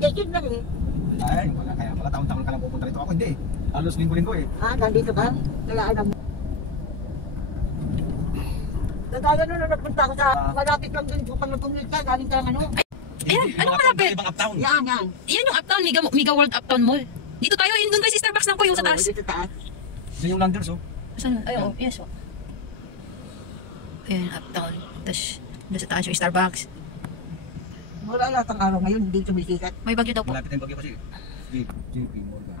Indication lang eh. Ay, wala kaya pala taon-taon ka lang pupunta rito. Ako hindi eh. Halos linggo-linggo eh. Ah, nandito ka? Kaya alam mo. Nagaya nun, nagpunta ako sa malapit lang din. Kung nag-commute ka, galing ka lang ano. Ayan, anong malapit? Ibang uptown. Yan, yan. Yan yung Uptown, Mega World Uptown Mall. Dito tayo, yun doon tayo sa Starbucks lang po yung sa taas. Dito taas. Yan yung Landers oh. Saan? Ay, oo, yes, oh. Ayan, Uptown. Tapos, doon sa taas yung Starbucks. Wala lahat ang araw ngayon, hindi sumisikat. May bagyo daw po. Malapit yung bagyo kasi. JP Morgan.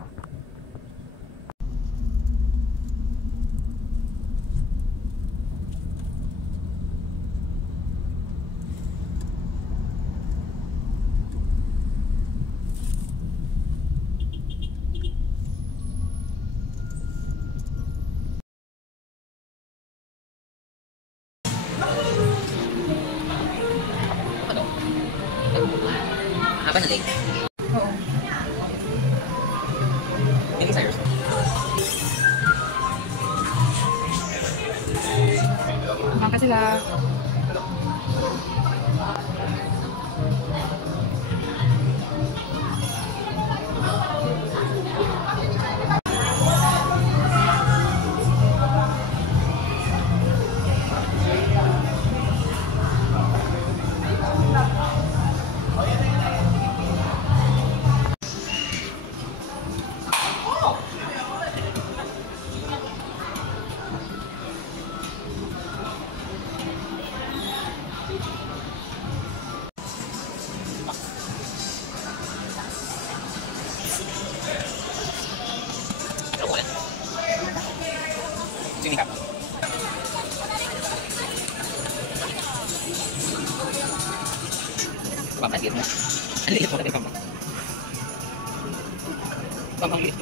Ano? Haba na late. Oo. Hindi sayers. Baka sila. Sini kap. Bapak lihat mo. Lihat mo tadi Bapak. Bapak lihat.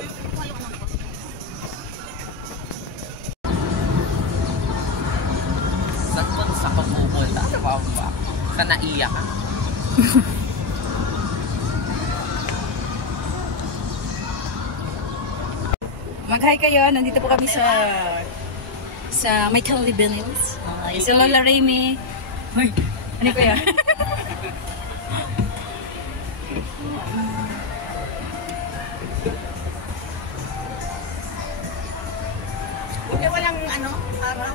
Saan sa pagpupunta? Sa naiyak ka? Mag-hi kayo. Nandito po kami sa may Calibills. Si Lola Remy. Hoy, ano ko yan? Hindi walang ano, araw.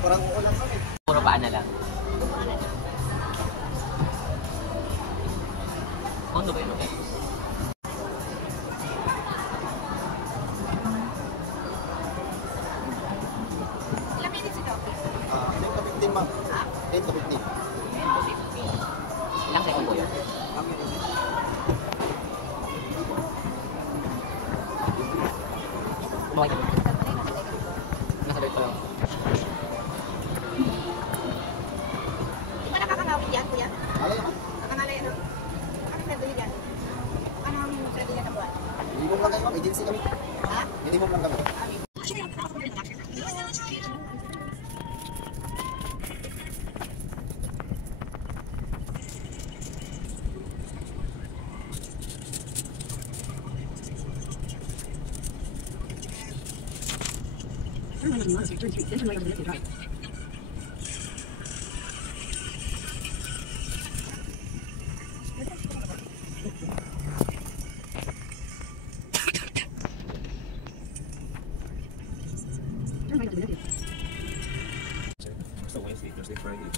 Parang uulan kami. Puro paan na lang. Ano ba yun? Okay. Ilang minutes ito? 8 to 15 ma'am. 8 to 15. Ilang second po yun? Okay. Nasa bait pa lang. Di ba nakakangawin yan, kuya? Alay naman. Nakangalay ano? Ano pwede yan? Ano ang pwede yan na buwan? Minimum lang kayo ma'am. Agency kami. Ha? Minimum lang kami.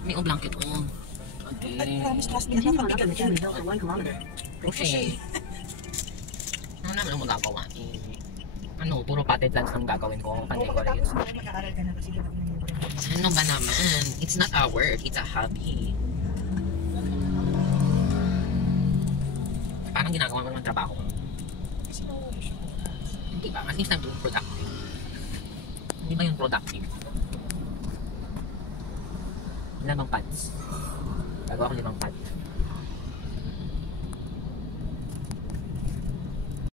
May blanket oh. Okay. Okay. Ano naman ang magagawa? Ano, puro potted plants ang gagawin ko. Pan-decorate. Mag-aaral ka na kasi Ano ba naman? It's not a work, it's a hobby. Parang ginagawa mo naman trabaho ko. Hindi ba? At least I'm doing productive. Hindi ba yung productive? Limang pads. Gagawa ko 5 pads.